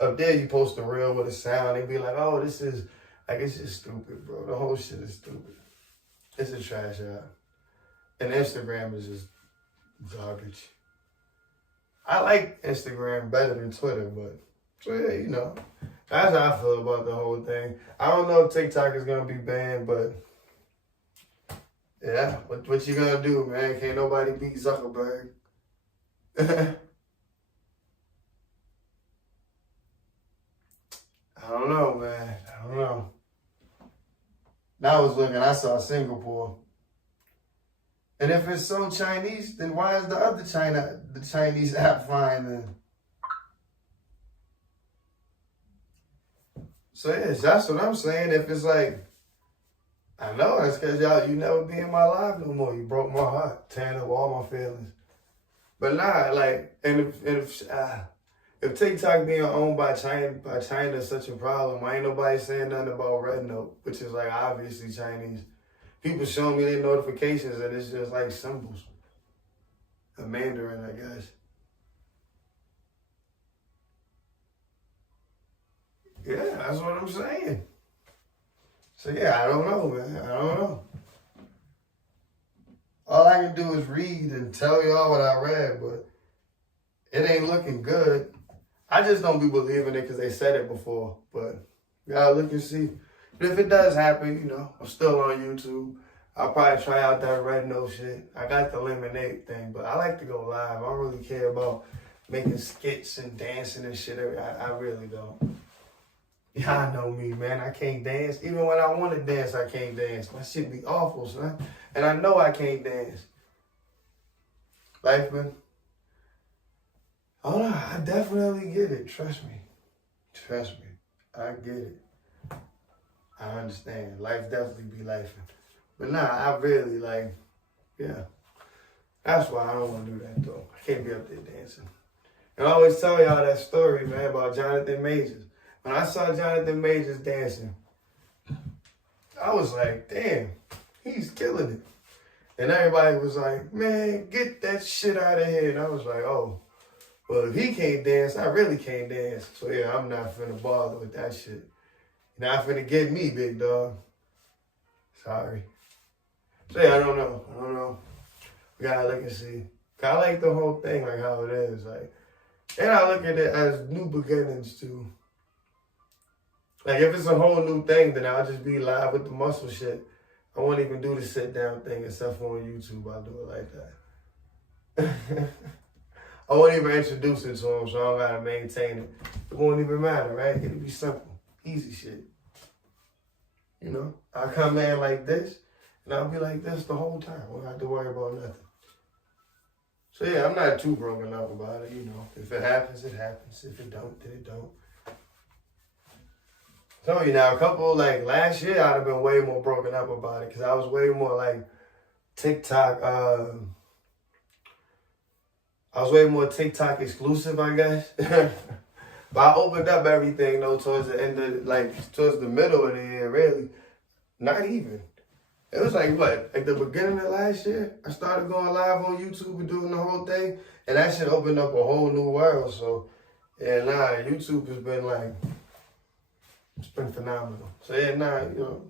Up there, you post a reel with a sound. They be like, oh, this is, like, it's just stupid, bro. The whole shit is stupid. It's a trash app. And Instagram is just garbage. I like Instagram better than Twitter, but, so yeah, you know. That's how I feel about the whole thing. I don't know if TikTok is going to be banned, but yeah, what you going to do, man? Can't nobody beat Zuckerberg. I don't know, man. I don't know. Now I was looking, I saw Singapore. And if it's so Chinese, then why is the Chinese app fine then? So yes, that's what I'm saying. If it's like, I know that's because you never be in my life no more. You broke my heart, tearing up all my feelings. But nah, like, and if TikTok being owned by China is such a problem, why ain't nobody saying nothing about Red Note, which is like obviously Chinese. People showing me their notifications and it's just like symbols. A Mandarin, I guess. Yeah, that's what I'm saying. So yeah, I don't know, man. I don't know. All I can do is read and tell y'all what I read, but it ain't looking good. I just don't be believing it because they said it before. But y'all look and see. But if it does happen, you know, I'm still on YouTube. I'll probably try out that Red Note shit. I got the Lemonade thing, but I like to go live. I don't really care about making skits and dancing and shit. I really don't. Y'all know me, man. I can't dance. Even when I want to dance, I can't dance. My shit be awful, son. And I know I can't dance. Life, man. Oh, no, I definitely get it. Trust me. Trust me. I get it. I understand. Life definitely be life. But nah, I really like, yeah. That's why I don't want to do that, though. I can't be up there dancing. And I always tell y'all that story, man, about Jonathan Majors. When I saw Jonathan Majors dancing, I was like, damn, he's killing it. And everybody was like, man, get that shit out of here. And I was like, oh, well, if he can't dance, I really can't dance. So yeah, I'm not finna bother with that shit. You're not finna get me, big dog. Sorry. So yeah, I don't know. We gotta look and see. I like the whole thing, like how it is. Like, and I look at it as new beginnings too. Like, if it's a whole new thing, then I'll just be live with the muscle shit. I won't even do the sit-down thing except for on YouTube. I'll do it like that. I won't even introduce it to him, so I don't gotta maintain it. It won't even matter, right? It'll be simple. Easy shit. You know? I'll come in like this, and I'll be like this the whole time. I won't have to worry about nothing. So, yeah, I'm not too broken up about it, you know. If it happens, it happens. If it don't, then it don't. Tell you now, last year, I'd have been way more broken up about it because I was way more like TikTok. I was way more TikTok exclusive, I guess. But I opened up everything, though, towards the end of, towards the middle of the year, really. Not even. It was like, what, like the beginning of last year? I started going live on YouTube and doing the whole thing. And that shit opened up a whole new world. So, yeah, YouTube has been like, it's been phenomenal. So yeah, you know,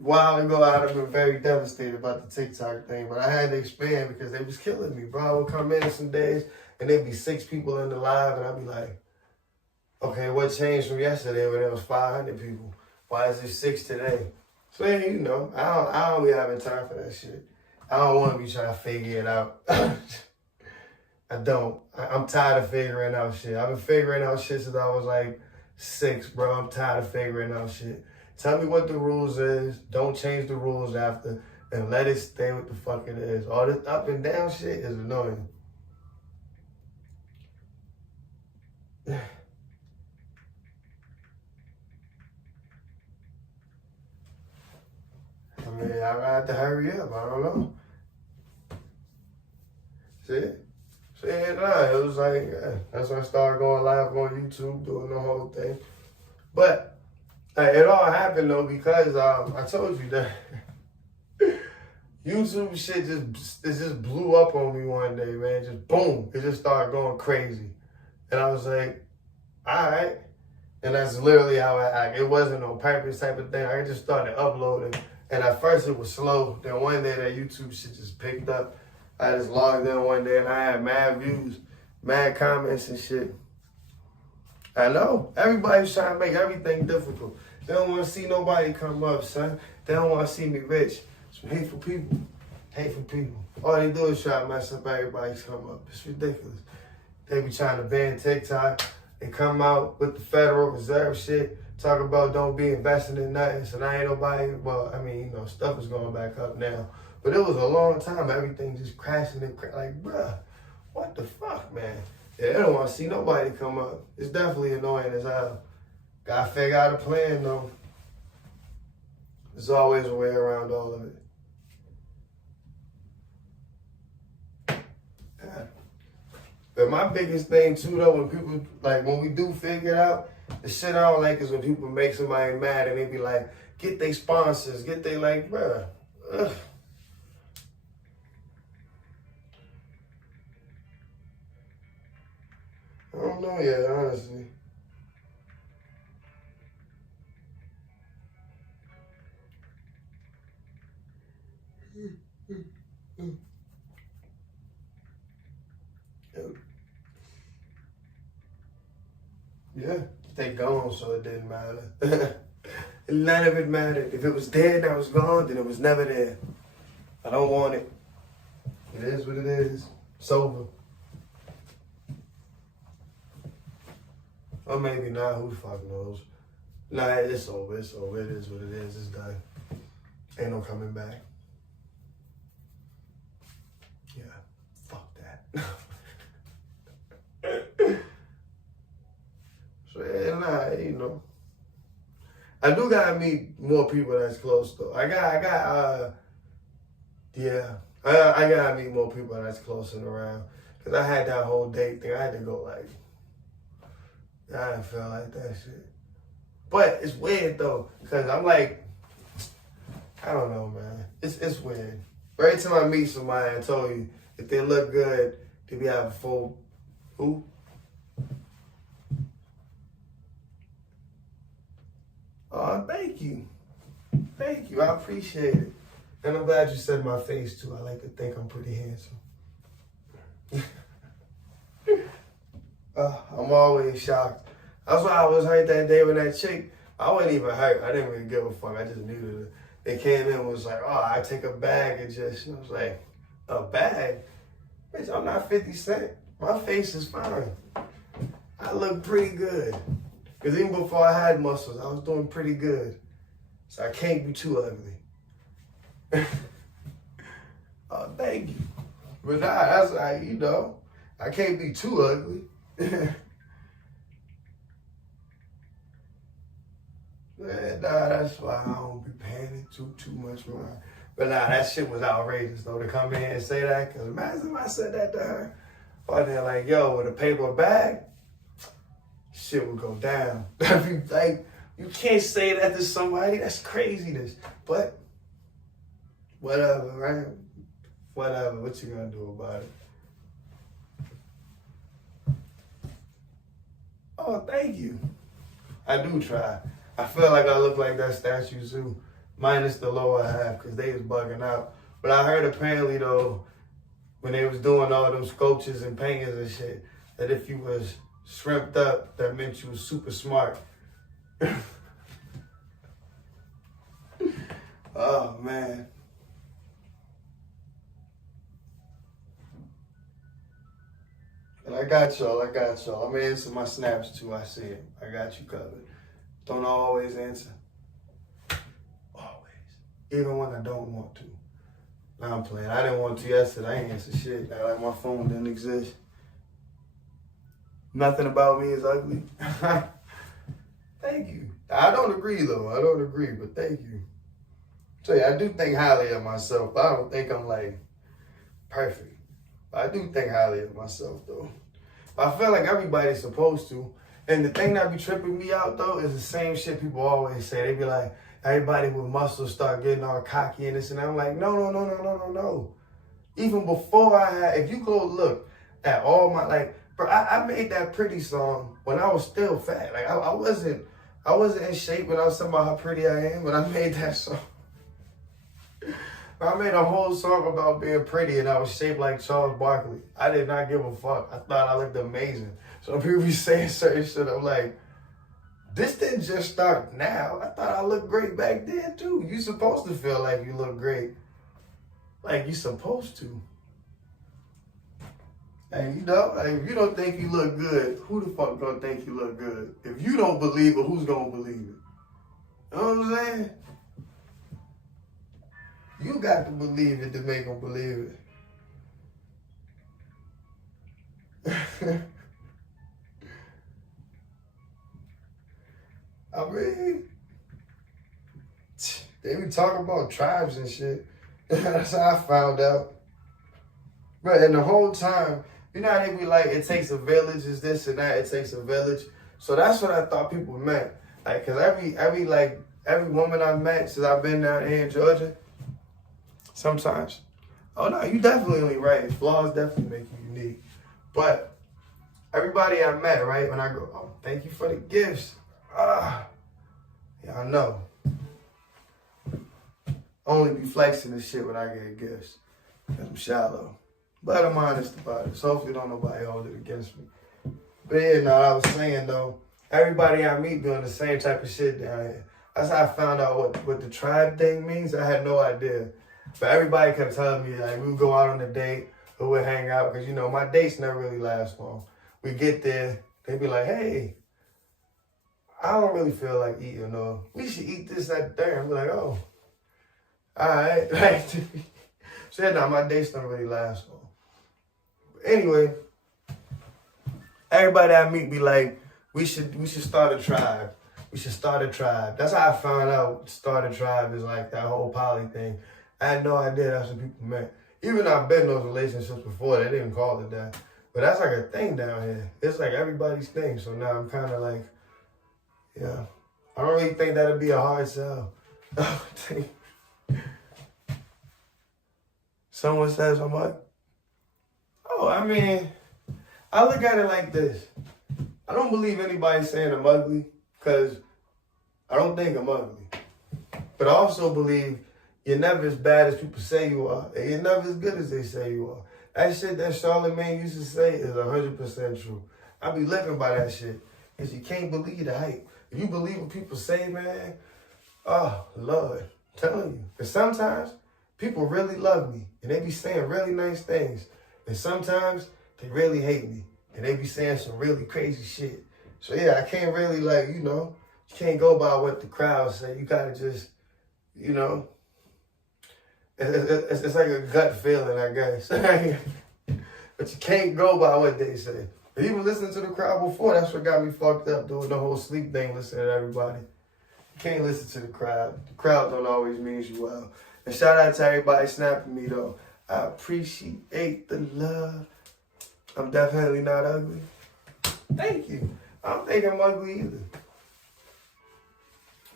a while ago I'd have been very devastated about the TikTok thing, but I had to expand because they was killing me, bro. I would come in some days and there'd be 6 people in the live and I'd be like, okay, what changed from yesterday when there was 500 people? Why is there 6 today? So yeah, you know, I don't be having time for that shit. I don't want to be trying to figure it out. I don't. I'm tired of figuring out shit. I've been figuring out shit since I was like 6, bro. I'm tired of figuring out shit. Tell me what the rules is. Don't change the rules after. And let it stay what the fuck it is. All this up and down shit is annoying. I mean, I have to hurry up. I don't know. See? So yeah, it was like, that's when I started going live on YouTube, doing the whole thing. But it all happened though because I told you that YouTube shit just blew up on me one day, man. Just boom, it just started going crazy. And I was like, all right. And that's literally how I act. It wasn't no purpose type of thing. I just started uploading. And at first it was slow. Then one day that YouTube shit just picked up. I just logged in one day and I had mad views, mad comments and shit. I know. Everybody's trying to make everything difficult. They don't want to see nobody come up, son. They don't want to see me rich. Some hateful people. Hateful people. All they do is try to mess up everybody's come up. It's ridiculous. They be trying to ban TikTok. They come out with the Federal Reserve shit, talk about don't be investing in nothing. So now ain't nobody, well, I mean, you know, stuff is going back up now. But it was a long time, everything just crashing and like, bruh, what the fuck, man? Yeah, they don't want to see nobody come up. It's definitely annoying as hell. Gotta figure out a plan, though. There's always a way around all of it. Yeah. But my biggest thing, too, though, when people, like, when we do figure it out, the shit I don't like is when people make somebody mad and they be like, get they sponsors, get they, like, bruh, ugh. I don't know yet, honestly. Yeah, they gone, so it didn't matter. None of it mattered. If it was dead and I was gone, then it was never there. I don't want it. It is what it is. It's over. Or maybe not. Who the fuck knows? Nah, it's over. It's over. It is what it is. It's done. Ain't no coming back. Yeah. Fuck that. So, yeah, nah, you know. I do gotta meet more people that's close, though. I gotta meet more people that's close and around. Because I had that whole date thing. I had to go, like, I didn't feel like that shit. But it's weird, though. Because I'm like, I don't know, man. It's weird. Every time I meet somebody, I told you, if they look good, they be having full, who? Oh, thank you. Thank you. I appreciate it. And I'm glad you said my face, too. I like to think I'm pretty handsome. I'm always shocked. That's why I was hurt that day with that chick. I wasn't even hurt. I didn't really give a fuck. I just knew that they came in and was like, oh, I take a bag and just, I was like, a bag? Bitch, I'm not 50 Cent. My face is fine. I look pretty good. Because even before I had muscles, I was doing pretty good. So I can't be too ugly. Oh, thank you. But nah, that's like, you know, I can't be too ugly. Man, nah, that's why I don't be paying it too much mind. But nah, that shit was outrageous, though, to come in and say that. Because imagine if I said that to her. Or they're like, yo, with a paper bag, shit would go down. Like, you can't say that to somebody. That's craziness. But whatever, right? Whatever. What you gonna do about it? Oh, thank you. I do try. I feel like I look like that statue too, minus the lower half, because they was bugging out. But I heard apparently, though, when they was doing all them sculptures and paintings and shit, that if you was shrimped up, that meant you was super smart. Oh, man. And I got y'all. I'm going to answer my snaps, too. I see it. I got you covered. Don't always answer. Always. Even when I don't want to. Nah, I'm playing. I didn't want to yesterday. I ain't answer shit. Like my phone didn't exist. Nothing about me is ugly. Thank you. I don't agree, though. I don't agree, but thank you. So, yeah, I do think highly of myself. But I don't think I'm, like, perfect. But I do think highly of myself, though. But I feel like everybody's supposed to. And the thing that be tripping me out, though, is the same shit people always say. They be like, everybody with muscles start getting all cocky and this and that. I'm like, no. Even before I had, if you go look at all my, like, Bro, I made that pretty song when I was still fat. Like I wasn't in shape when I was talking about how pretty I am, but I made that song. I made a whole song about being pretty and I was shaped like Charles Barkley. I did not give a fuck. I thought I looked amazing. So people be saying certain shit, I'm like, this didn't just start now. I thought I looked great back then too. You supposed to feel like you look great. Like you supposed to. And you know, like if you don't think you look good, who the fuck gonna think you look good? If you don't believe it, who's gonna believe it? You know what I'm saying? You got to believe it to make them believe it. I mean, they be talking about tribes and shit. That's how I found out. But and the whole time, you know how they be like, it takes a village, is this and that, it takes a village. So that's what I thought people meant. Like, cause every woman I've met since I've been down here in Georgia, sometimes, oh no, you definitely right. Flaws definitely make you unique. But everybody I met, right, when I go, oh, thank you for the gifts. Yeah, I know. Only be flexing this shit when I get gifts. Cause I'm shallow. But I'm honest about it. So hopefully don't nobody hold it against me. But yeah, no, I was saying though, everybody I meet doing the same type of shit down here. That's how I found out what the tribe thing means. I had no idea. But everybody kept telling me, like, we would go out on a date or we'd hang out. Because, you know, my dates never really last long. We get there, they be like, hey, I don't really feel like eating, no. We should eat this at dinner. I'm like, oh, all right. So yeah, no, my dates don't really last long. But anyway, everybody I meet be like, we should start a tribe. We should start a tribe. That's how I found out start a tribe is like that whole poly thing. I had no idea that's what people meant. Even though I've been in those relationships before, they didn't call it that. But that's like a thing down here. It's like everybody's thing. So now I'm kind of like, yeah. I don't really think that'd be a hard sell. Someone says I'm like, oh, I mean, I look at it like this. I don't believe anybody saying I'm ugly because I don't think I'm ugly. But I also believe you're never as bad as people say you are, and you're never as good as they say you are. That shit that Charlamagne used to say is 100% true. I be living by that shit, because you can't believe the hype. If you believe what people say, man, oh, Lord, I'm telling you. Because sometimes people really love me, and they be saying really nice things. And sometimes they really hate me, and they be saying some really crazy shit. So yeah, I can't really like, you know, you can't go by what the crowd say. You gotta just, you know, it's like a gut feeling, I guess. But you can't go by what they say. But even listening to the crowd before, that's what got me fucked up, doing the whole sleep thing, listening to everybody. You can't listen to the crowd. The crowd don't always mean you well. And shout out to everybody snapping me, though. I appreciate the love. I'm definitely not ugly. Thank you. I don't think I'm ugly either.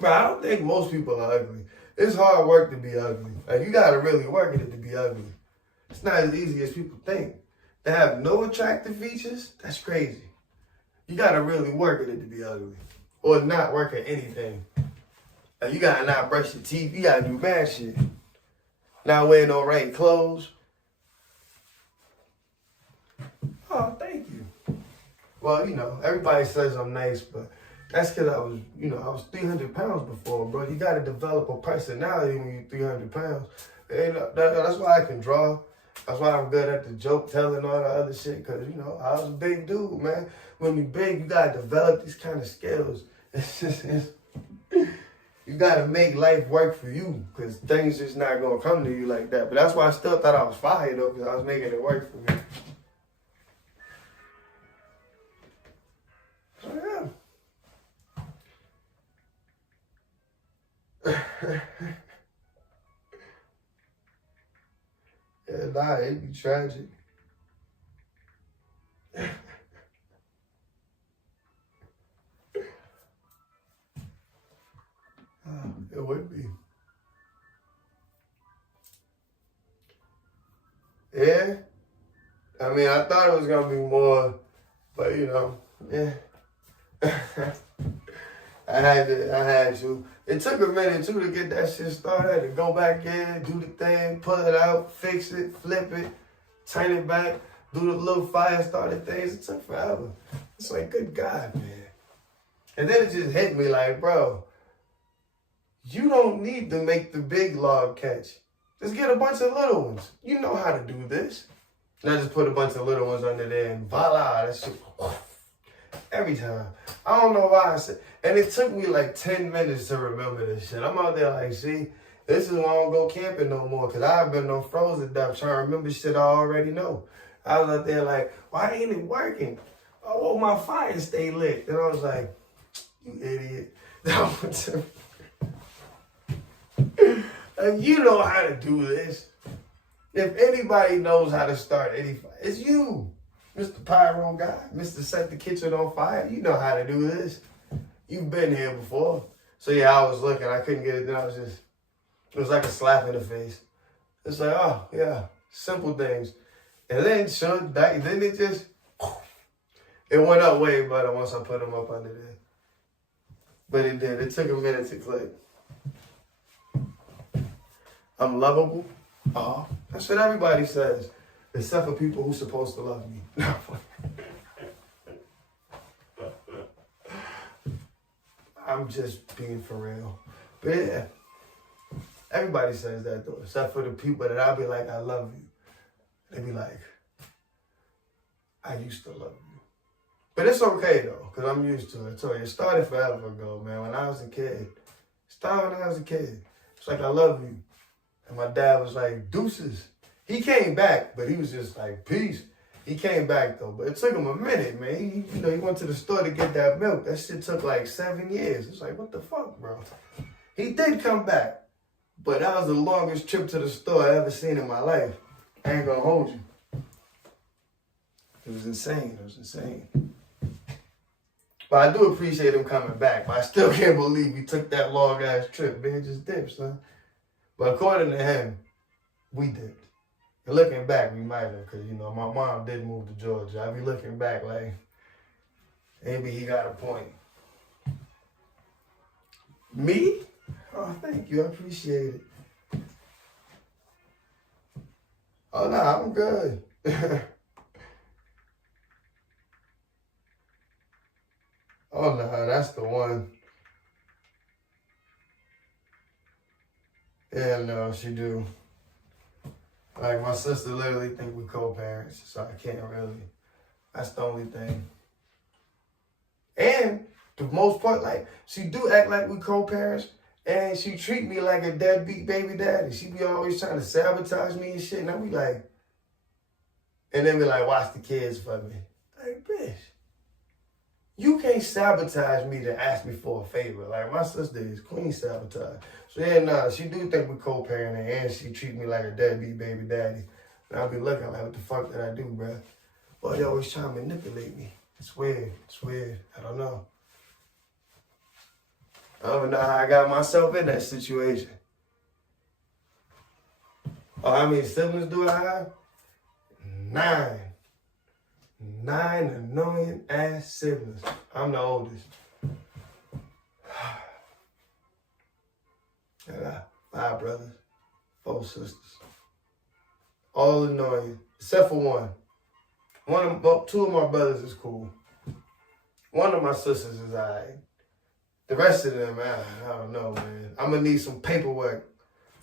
But I don't think most people are ugly. It's hard work to be ugly. Like, you gotta really work at it to be ugly. It's not as easy as people think. To have no attractive features, that's crazy. You gotta really work at it to be ugly. Or not work at anything. Like, you gotta not brush your teeth. You gotta do bad shit. Not wear no right clothes. Oh, thank you. Well, you know, everybody says I'm nice, but that's because I was 300 pounds before, bro. You got to develop a personality when you're 300 pounds. And that's why I can draw. That's why I'm good at the joke telling, all the other shit, because, you know, I was a big dude, man. When you're big, you got to develop these kind of skills. You got to make life work for you, because things just not going to come to you like that. But that's why I still thought I was fired, though, because I was making it work for me. So, yeah. Yeah, nah, it'd be tragic. It would be. Yeah. I mean, I thought it was gonna be more But you know, yeah. I had to. It took a minute too to get that shit started. To go back in, do the thing, pull it out, fix it, flip it, turn it back, do the little fire starter things. It took forever. It's like, good God, man. And then it just hit me like, bro, you don't need to make the big log catch. Just get a bunch of little ones. You know how to do this. And I just put a bunch of little ones under there and voila, that shit. Every time. I don't know why I said, and it took me like 10 minutes to remember this shit. I'm out there like, see, this is why I don't go camping no more, because I've been on frozen death trying to remember shit I already know. I was out there like, why ain't it working? Oh, my fire stay lit. And I was like, you idiot. Like, you know how to do this. If anybody knows how to start any fire, it's you. Mr. Pyro guy, Mr. Set the Kitchen on Fire, you know how to do this. You've been here before. So yeah, I was looking, I couldn't get it done. It was like a slap in the face. It's like, oh yeah, simple things. And then it just, it went up way better once I put them up under there. But it did, it took a minute to click. I'm lovable. Oh, that's what everybody says. Except for people who's supposed to love me. I'm just being for real. But yeah, everybody says that though, except for the people that I'll be like, I love you. They be like, I used to love you. But it's okay though, because I'm used to it. So it started forever ago, man. When I was a kid. It's like, I love you. And my dad was like, deuces. He came back, but he was just like, peace. He came back, though. But it took him a minute, man. He went to the store to get that milk. That shit took like 7 years. It's like, what the fuck, bro? He did come back. But that was the longest trip to the store I ever seen in my life. I ain't gonna hold you. It was insane. But I do appreciate him coming back. But I still can't believe he took that long-ass trip. Man, just dipped, son. But according to him, we dipped. And looking back, we might have, because, you know, my mom did move to Georgia. I be looking back like, maybe he got a point. Me? Oh, thank you. I appreciate it. Oh, no, I'm good. Oh, no, that's the one. Yeah, no, she do. Like, my sister literally think we co-parents, so I can't really. That's the only thing. And the most part, like, she do act like we co-parents, and she treat me like a deadbeat baby daddy. She be always trying to sabotage me and shit, and I be like, and then be like, watch the kids for me. Like, bitch, you can't sabotage me to ask me for a favor. Like, my sister is queen sabotage. So yeah, nah, she do think we co-parenting, and she treat me like a deadbeat baby daddy. And I'll be looking like, what the fuck did I do, bruh? Well, they always trying to manipulate me. It's weird. I don't know. I don't know how I got myself in that situation. Oh, how many siblings do I have? 9. 9 annoying ass siblings. I'm the oldest. I got 5 brothers, 4 sisters. All annoying, except for one. 2 of my brothers is cool. One of my sisters is alright. The rest of them, I don't know, man. I'm gonna need some paperwork.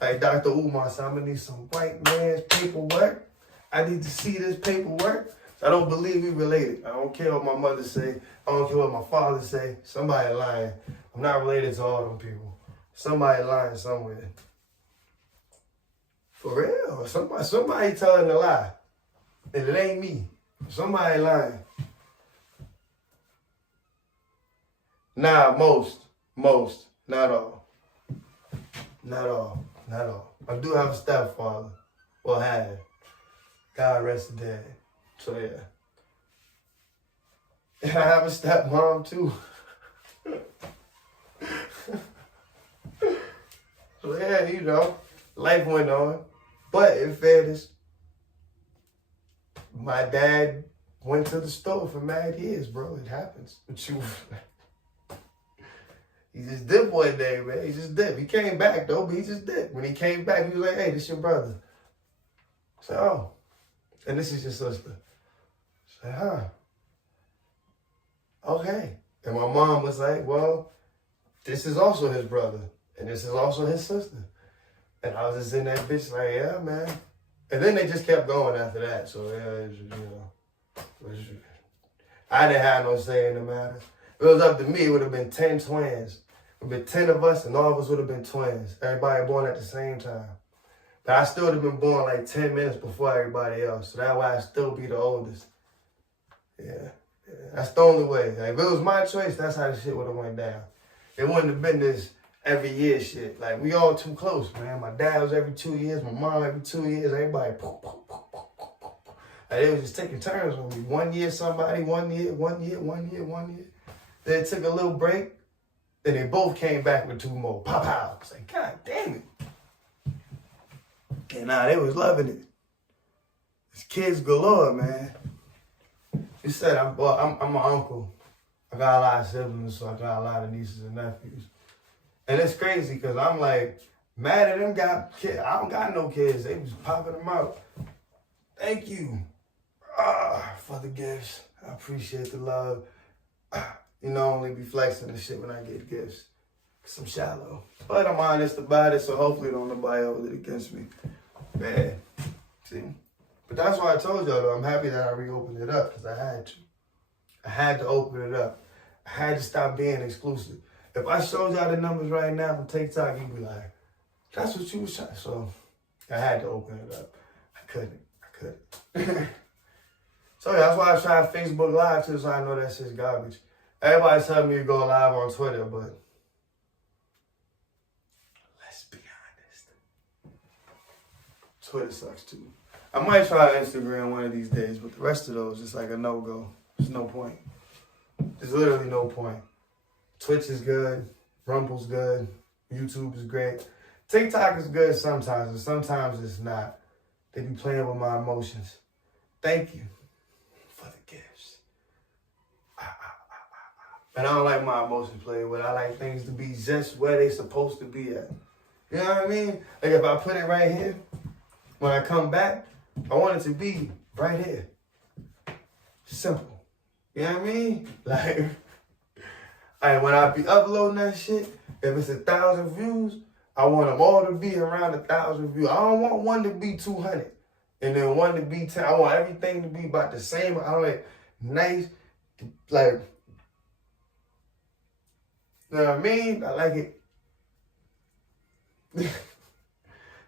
Like Dr. Umar said, I'm gonna need some white man's paperwork. I need to see this paperwork. I don't believe we related. I don't care what my mother say. I don't care what my father say. Somebody lying. I'm not related to all them people. Somebody lying somewhere. For real. Somebody telling a lie. And it ain't me. Somebody lying. Nah, most. Not all. I do have a stepfather. Well, had. God rest his dead. So yeah. And I have a stepmom too. So yeah, you know, life went on. But in fairness, my dad went to the store for mad years, bro. It happens. But you, he just dipped one day, man. He just dipped. He came back, though, but he just dipped. When he came back, he was like, hey, this your brother. I said, oh. And this is your sister. I said, huh. Okay. And my mom was like, well, this is also his brother. And this is also his sister. And I was just in that bitch like, yeah, man. And then they just kept going after that. So, yeah, I didn't have no say in the matter. If it was up to me, it would have been 10 twins. It would have been 10 of us, and all of us would have been twins. Everybody born at the same time. But I still would have been born like 10 minutes before everybody else. So that way I'd still be the oldest. Yeah. That's the only way. Like, if it was my choice, that's how the shit would have went down. It wouldn't have been this every year shit. Like, we all too close, man. My dad was every 2 years, my mom every 2 years, everybody like, they was just taking turns on me. 1 year somebody, 1 year, 1 year, 1 year, 1 year. Then it took a little break. Then they both came back with 2 more. Pow, pow. I was like, God damn it. And they was loving it. It's kids galore, man. You said I'm an uncle. I got a lot of siblings, so I got a lot of nieces and nephews. And it's crazy because I'm like, mad at them got kids. I don't got no kids. They was popping them out. Thank you for the gifts. I appreciate the love. You know, only be flexing and shit when I get gifts. Cause I'm shallow. But I'm honest about it, so hopefully don't nobody hold it against me. Man, see? But that's why I told y'all, though, I'm happy that I reopened it up, because I had to. I had to open it up. I had to stop being exclusive. If I showed y'all the numbers right now from TikTok, you'd be like, that's what you was trying. So I had to open it up. I couldn't. So yeah, that's why I tried Facebook Live too, so I know that shit's garbage. Everybody's telling me to go live on Twitter, but let's be honest. Twitter sucks too. I might try Instagram one of these days, but the rest of those, it's like a no-go. There's no point. There's literally no point. Twitch is good. Rumble's good. YouTube is great. TikTok is good sometimes, and sometimes it's not. They be playing with my emotions. Thank you for the gifts. And I don't like my emotions played with. I like things to be just where they supposed to be at. You know what I mean? Like if I put it right here, when I come back, I want it to be right here. Simple. You know what I mean? Like, when I be uploading that shit, if it's 1,000 views, I want them all to be around 1,000 views. I don't want one to be 200 and then one to be 10. I want everything to be about the same. I don't like nice, like, you know what I mean? I like it.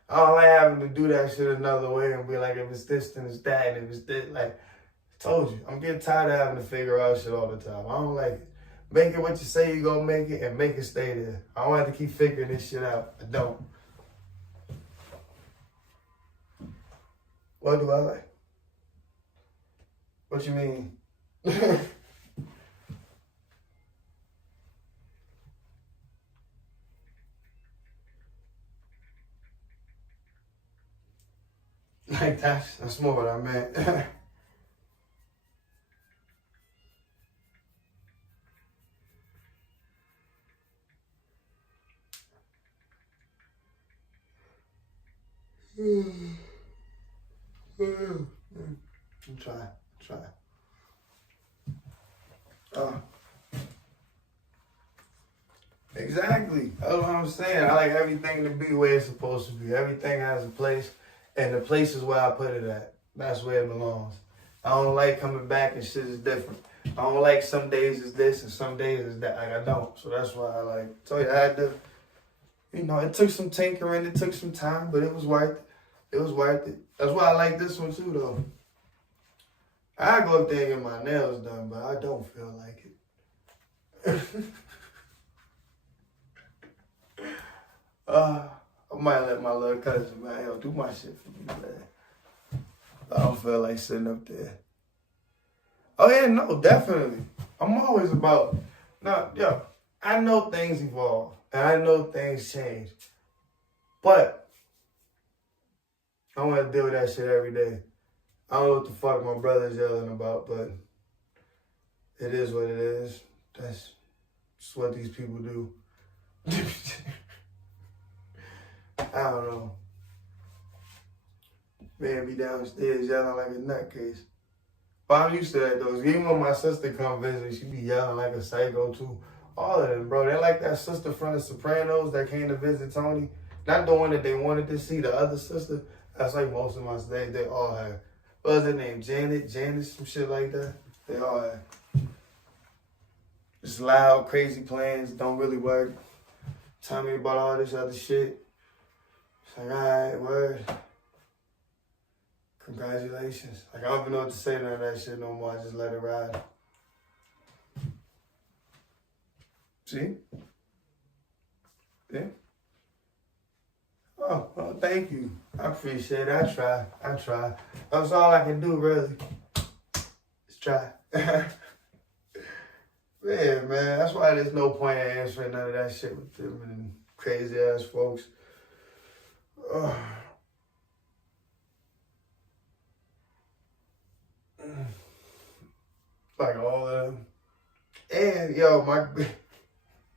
I don't like having to do that shit another way and be like, if it's this, then it's that, and if it's this, like, I told you, I'm getting tired of having to figure out shit all the time. I don't like it. Make it what you say you're gonna make it and make it stay there. I don't have to keep figuring this shit out. I don't. What do I like? What you mean? Like that's more what I meant. Try. Exactly. That's what I'm saying. I like everything to be where it's supposed to be. Everything has a place, and the place is where I put it at. That's where it belongs. I don't like coming back and shit is different. I don't like some days is this and some days is that. Like, I don't. So that's why I like, told you I had to, you know, it took some tinkering, it took some time, but it was worth it. It was worth it. That's why I like this one too, though. I go up there and get my nails done, but I don't feel like it. I might let my little cousin, man, he'll do my shit for me, man. I don't feel like sitting up there. Oh yeah, no, definitely. I'm always about, I know things evolve, and I know things change, but I want to deal with that shit every day. I don't know what the fuck my brother's yelling about, but it is what it is. That's just what these people do. I don't know. Man be downstairs yelling like a nutcase. But I'm used to that though. Even when my sister come visit, she be yelling like a psycho too. All of them, bro. They're like that sister from The Sopranos that came to visit Tony. Not the one that they wanted to see, the other sister. That's like most of my they all have. What was her name? Janice, some shit like that. They all have. Just loud, crazy plans, don't really work. Tell me about all this other shit. It's like, alright, word. Congratulations. Like, I don't even know what to say none of that shit no more. I just let it ride. See? Yeah. Oh, well, thank you. I appreciate it. I try. That's all I can do, really. Just try. Yeah, man. That's why there's no point in answering none of that shit with them and crazy ass folks. Like all of them. And yo,